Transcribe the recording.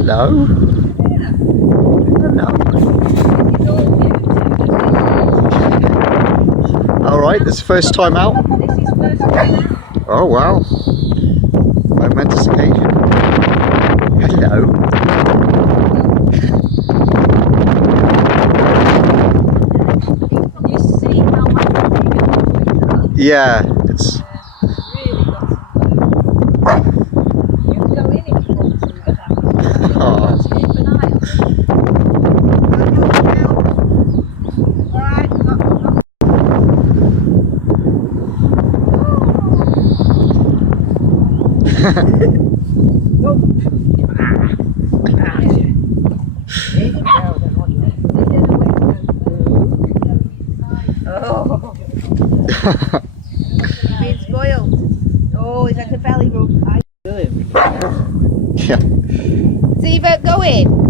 Hello. Hello. Alright, this is first time out. This is first time out. Oh wow. Momentous occasion. Hello. You see how much Yeah, it's really got some. You can go in if you want to, but oh. keep an eye on it. Alright, oh, being spoiled. Oh, he's at the belly rub. Yeah. Ziva, go in.